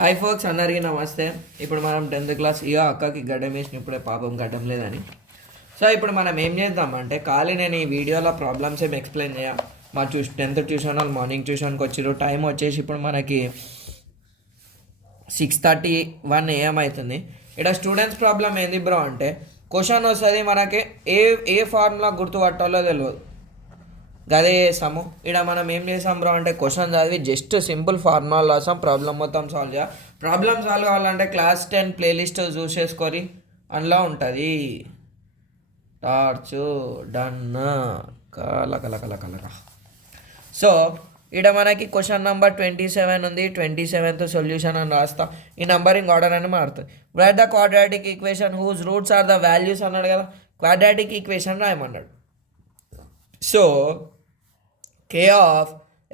Hi folks, అందరికీ నమస్తే. ఇప్పుడు మనం 10th క్లాస్ అక్కకి గడ్డం వేసిన ఇప్పుడే పాపం గడ్డం లేదని. సో ఇప్పుడు మనం ఏం చేద్దామంటే ఖాళీ నేను ఈ వీడియోలో ప్రాబ్లమ్స్ ఏమి ఎక్స్ప్లెయిన్ చేయ. మా 10th ట్యూషన్ వాళ్ళు మార్నింగ్ ట్యూషన్కి వచ్చిర్రు. టైం వచ్చేసి ఇప్పుడు మనకి 6:31 AM అవుతుంది. ఇక్కడ స్టూడెంట్స్ ప్రాబ్లం ఏంది బ్రో అంటే క్వశ్చన్ వస్తుంది మనకి ఏ ఫార్ములా గుర్తుపట్టాలో తెలియదు. గదే చేస్తాము. ఇక్కడ మనం ఏం చేసాం బ్రో అంటే క్వశ్చన్ చదివి జస్ట్ సింపుల్ ఫార్ములా రాసాం, ప్రాబ్లం మొత్తం సాల్వ్ చేయాలి. ప్రాబ్లం సాల్వ్ కావాలంటే క్లాస్ 10 ప్లేలిస్ట్ చూసేసుకొని అందులో ఉంటుంది. టార్చ్ డన్ కల కల కల కలక. సో ఇక్కడ మనకి క్వశ్చన్ నెంబర్ 27 ఉంది. 27th సొల్యూషన్ అని రాస్తా. ఈ నంబరింగ్ ఆర్డర్ అని మారుతుంది. Write the quadratic equation whose roots are the values అన్నాడు కదా. క్వాడ్రాటిక్ ఈక్వేషన్ రాయమన్నాడు. So k of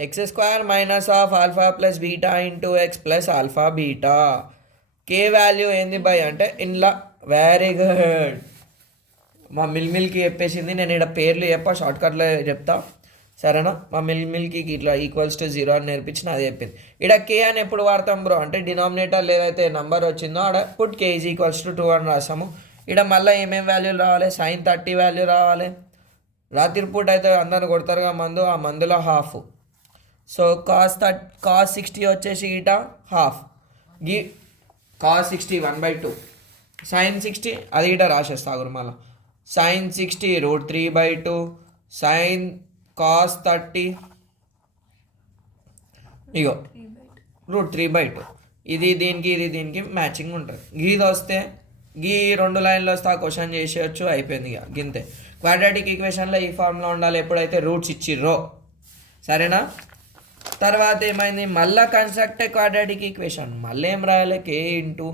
x square minus of alpha plus beta into x plus alpha beta. k value ఏంది by అంటే ఇంట్లో very good. మా మిల్కి చెప్పేసింది. నేను ఇక్కడ పేర్లు షార్ట్కట్లో చెప్తా, సరేనా. మా మిల్కి ఇట్లా ఈక్వల్స్ టు 0 అని నేర్పించిన అది చెప్పింది. ఇక్కడ కే అని ఎప్పుడు వాడతాం బ్రో అంటే డినామినేటర్ ఏదైతే నెంబర్ వచ్చిందో ఆడ put k is equals to 2 అని రాసాము. ఇక్కడ మళ్ళీ ఏమేమి వాల్యూలు రావాలి, sin 30 వాల్యూ రావాలి. రాత్రిపూట అయితే అందరు కొడతారుగా మందు, ఆ మందులో హాఫ్. సో కాస్ 60 వచ్చేసి ఇట హాఫ్ గీ కాస్ 60 1/2. sin 60 అది ఇట రాసేస్తాగురు మళ్ళీ. sin 60 √3/2. sin cos 30 ఇగో √3/2. ఇది దీనికి మ్యాచింగ్ ఉంటుంది. గీది వస్తే గీ 2 లైన్లు వస్తే ఆ క్వశ్చన్ చేసేయచ్చు, అయిపోయింది. ఇక గింతే. క్వాడ్రాటిక్ ఈక్వేషన్లో ఈ ఫార్ములా ఉండాలి ఎప్పుడైతే రూట్స్ ఇచ్చిర్రో, సరేనా. తర్వాత ఏమైంది, మళ్ళీ కన్స్ట్రక్ట్ క్వాడ్రాటిక్ ఈక్వేషన్. మళ్ళీ ఏం రాయాలి, k into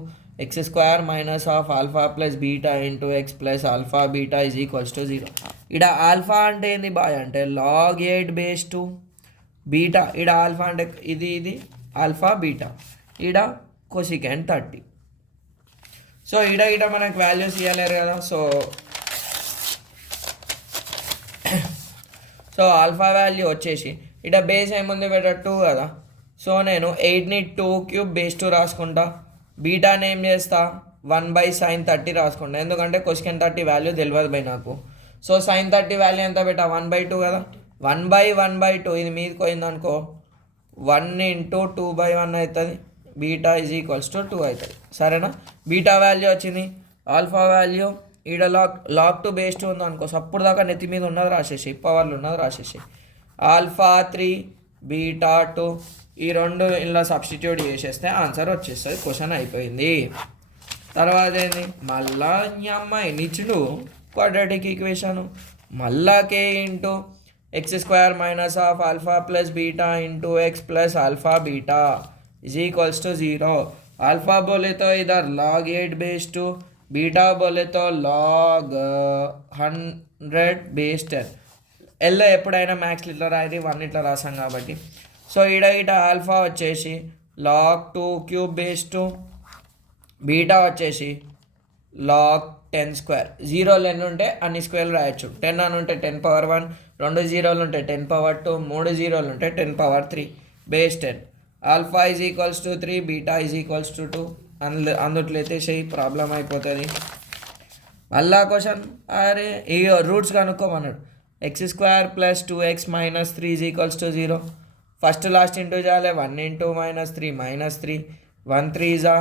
x square minus of alpha plus beta into x plus alpha beta is equals to 0. ఇక్కడ ఆల్ఫా అంటే ఏంది బాయ్ అంటే log 8/2. బీటా ఇక్కడ ఆల్ఫా అంటే ఇది ఆల్ఫా బీటా, ఇక్కడ కొసికెంట్ 30. సో ఇడ మనకు వాల్యూస్ ఇవ్వలేరు కదా. సో ఆల్ఫా వాల్యూ వచ్చేసి ఇక్కడ బేస్ ఏముంది బెట 2 కదా. సో నేను 8ని 2³ రాసుకుంటా. బీటాని ఏం చేస్తా 1/sin 30 రాసుకుంటా, ఎందుకంటే కొసికెన్ 30 వాల్యూ తెలియదు బై నాకు. సో sin 30 వాల్యూ ఎంత బెట 1/2 కదా. 1/1/2 ఇది మీదకి పోయింది అనుకో 1 × 2/1 అవుతుంది. బీటా ఈజ్ ఈక్వల్స్ టు 2 అవుతుంది, సరేనా. బీటా వాల్యూ వచ్చింది. ఆల్ఫా వాల్యూ ఈడ log 2/2 ఉంది అనుకో. అప్పుడు దాకా నెత్తి మీద ఉన్నది రాసేసి, పవర్లు ఉన్నది రాసేసి. ఆల్ఫా 3 బీటా 2 ఈ రెండు ఇలా సబ్స్టిట్యూట్ చేసేస్తే ఆన్సర్ వచ్చేస్తుంది. క్వశ్చన్ అయిపోయింది. తర్వాత ఏంది మళ్ళా అమ్మాయి నిచ్చుడు క్వాడ్రాటిక్ ఈక్వేషను. మళ్ళా k into x square minus of alpha plus beta into x plus alpha beta is equals to 0. Alpha बोले तो इधर log 8/2, बीटा बोले तो log 100/10. ఎల్లో ఎప్పుడైనా మ్యాథ్స్లో ఇట్లా రాయి 1 ఇట్లా రాసాం కాబట్టి. సో ఇట ఆల్ఫా వచ్చేసి log 2³ బీటా వచ్చేసి log 10². 0 ఎన్ని ఉంటే అన్ని స్క్వేర్లు రాయొచ్చు. 10 అని ఉంటే 10⁻1, 2 0 ఉంటే 10⁻2, 3 0 ఉంటే 10⁻3/10. Alpha is equals to 3, beta is equals to 2. అందుట్లో అయితే ప్రాబ్లం అయిపోతుంది. మళ్ళా క్వశ్చన్ అరే ఈ రూట్స్ కనుక్కోమన్నాడు. x² + 2x - 3 is equals to 0. First last into చేయాలి. 1 × -3 -3 1 3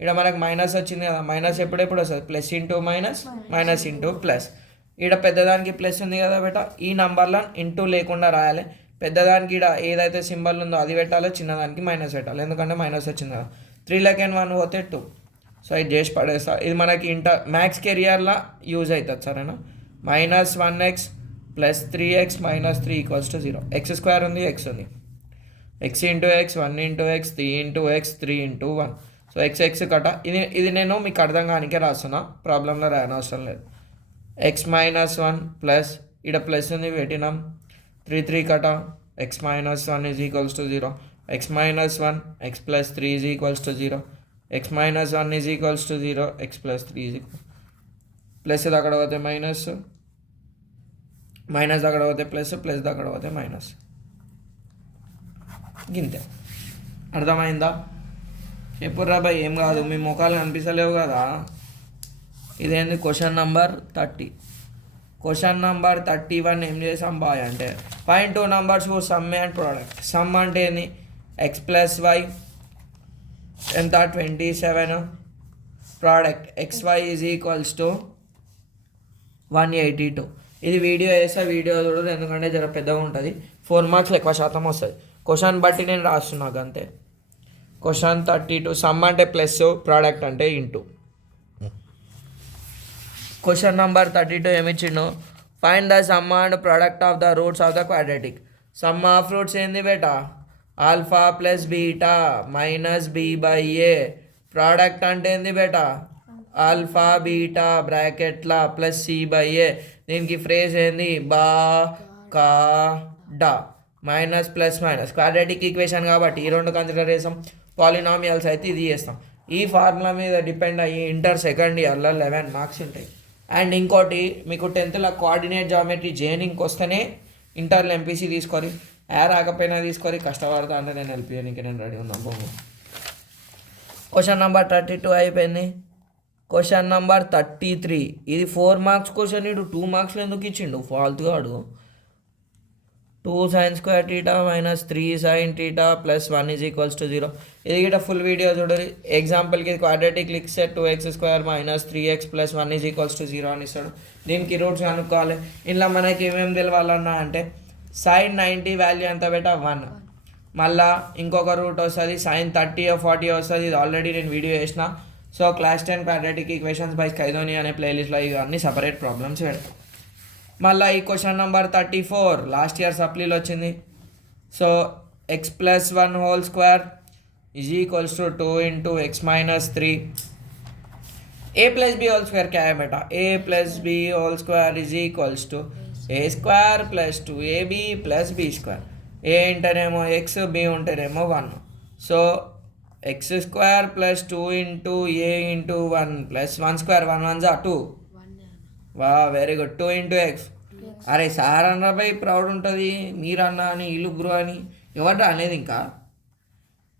ఇక్కడ మనకు మైనస్ వచ్చింది కదా. మైనస్ ఎప్పుడెప్పుడు వస్తుంది, plus into minus minus into plus. ఇక్కడ పెద్దదానికి ప్లస్ ఉంది కదా బేట, ఈ నంబర్లో ఇంటూ లేకుండా రాయాలి. పెద్దదానికి ఇక్కడ ఏదైతే సింబల్ ఉందో అది పెట్టాలి, చిన్నదానికి మైనస్ పెట్టాలి, ఎందుకంటే మైనస్ వచ్చింది కదా. 3 పోతే 2. సో ఇది చేసి పడేస్తా. ఇది మనకి మ్యాథ్స్ కెరియర్లో యూజ్ అవుతుంది, సరేనా. -1x + 3x - 3 = 0. x² ఉంది, x ఉంది. x × x 1 × x 3 × x 3 × 1. So x కట ఇది నేను మీకు అర్థం కానికే రాస్తున్నా, ప్రాబ్లంలో రాయనవసరం లేదు. x - 1 ప్లస్ ఇక్కడ ప్లస్ ఉంది పెట్టినాం. 3 3 కట x - 1 is equals to 0. x - 1 x + 3 is equals to 0. x - 1 is equals to 0. x + 3 is equal plus అక్కడ పోతే మైనస్, మైనస్ అక్కడ పోతే ప్లస్, ప్లస్ అక్కడ పోతే మైనస్. గింతే. అర్థమైందా? చెప్పుర్రా బాయ్, ఏం కాదు, మీ ముఖాలు కనిపిస్తలేవు కదా. ఇదేంది క్వశ్చన్ నంబర్ 30. క్వశ్చన్ నంబర్ 31 ఏం చేసాం బాయ్ అంటే find two numbers for some and product. Some అంటే ఏంది, ఎక్స్ ప్లస్ వై ఎంత 27, product XY is equals to 182. ఇది వీడియో వేస్తే వీడియో చూడదు, ఎందుకంటే జర పెద్దగా ఉంటుంది, 4 మార్క్స్ ఎక్కువ శాతం వస్తుంది. క్వశ్చన్ బట్టి నేను రాస్తున్నాను అంతే. క్వశ్చన్ 32 సమ్ అంటే ప్లస్, ప్రోడక్ట్ అంటే ఇంటూ. క్వశ్చన్ నంబర్ 32 ఏమిచ్చిండు, find the sum and product of the roots of the quadratic. Sum of roots ఏంది బేటా, alpha plus beta minus b by a. Product అంటే ఏంది బేటా, ఆల్ఫా బీటా బ్రాకెట్లా plus c by a. దీనికి phrase ఏంది, బా కా డా minus plus minus. Quadratic equation కాబట్టి ఈ రెండు కన్సిడర్ చేస్తాం. పాలినామియల్స్ అయితే ఇది చేస్తాం. ఈ ఫార్ములా మీద డిపెండ్ అయ్యి ఇంటర్ సెకండ్ ఇయర్లో 11 మార్క్స్ ఉంటాయి. అండ్ ఇంకోటి మీకు 10th కోఆర్డినేట్ జామెట్రీ జేనింగ్కి వస్తేనే ఇంటర్లో ఎంపీసీ తీసుకొని, రాకపోయినా తీసుకొని, కష్టపడతా అంటే నేను వెళ్ళిపోయానికి నేను రెడీ ఉన్నాను బొమ్మ. క్వశ్చన్ నెంబర్ 32 అయిపోయింది. క్వశ్చన్ నెంబర్ 33 ఇది 4 మార్క్స్ క్వశ్చన్. ఇటు 2 మార్క్స్లో ఎందుకు ఇచ్చిండు ఫాల్తుగా అడుగు. 2 sin square theta minus 3 sin theta plus 1 is equals to 0. ఇది గిట్ట ఫుల్ వీడియో చూడండి. ఎగ్జాంపుల్కి క్వాడ్రాటిక్ లిక్ set 2x² minus 3x plus 1 is equals to 0 అని ఇస్తాడు. దీనికి రూట్స్ కనుక్కోవాలి. ఇంట్లో మనకి ఏమేమి తెలవాలన్నా అంటే sin 90 వాల్యూ ఎంత బెటా 1. మళ్ళీ ఇంకొక రూట్ వస్తుంది sin 30 40 వస్తుంది. ఇది ఆల్రెడీ నేను వీడియో చేసిన. So class 10 quadratic equations by స్కైదోని అనే ప్లేలిస్ట్లో ఇవి అన్ని సపరేట్ ప్రాబ్లమ్స్ పెడతాం. మళ్ళీ ఈ క్వశ్చన్ నెంబర్ 34 లాస్ట్ ఇయర్ సప్లీలో వచ్చింది. So x plus 1 whole square is equals to 2 into x minus 3. a plus b whole square क्या है बेटा, a plus b whole square is equals to a square plus 2ab plus b square. a ఉంటేనేమో x, b ఉంటేనేమో 1. So x square plus 2 into a into 1 plus 1 square 1 1 जा 2. వా very good. 2 into x. అరే sir అన్న పై proud ఉంటుంది, మీరన్నా అని ఇల్లు బ్రో అని ఎవరు అనేది. ఇంకా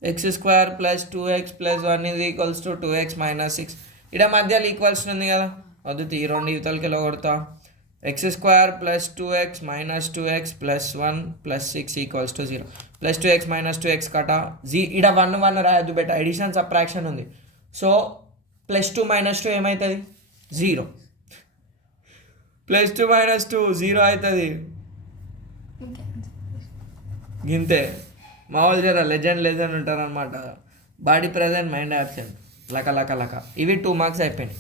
x² plus 2x plus 1 is equals to 2x minus 6. ఇక్కడ మధ్యలో ఈక్వల్స్ ఉంది కదా, వద్దు ఈ రెండు యువతలకి ఎలా కొడతా. x² plus 2x minus 2x plus 1 plus 6 equals to 0. plus 2x minus 2x కట ఇక్కడ 1 1 రాయద్దు బెట, ఎడిషన్ సబ్ట్రాక్షన్ ఉంది. సో +2 - 2 ఏమవుతుంది 0. +2 - 2 0 అవుతుంది. గింతే మామూలు జర లెజెండ్ ఉంటారు అనమాట. బాడీ ప్రజెంట్ మైండ్ యాబ్సెంట్ లక లక లక. ఇవి 2 మార్క్స్ అయిపోయినాయి.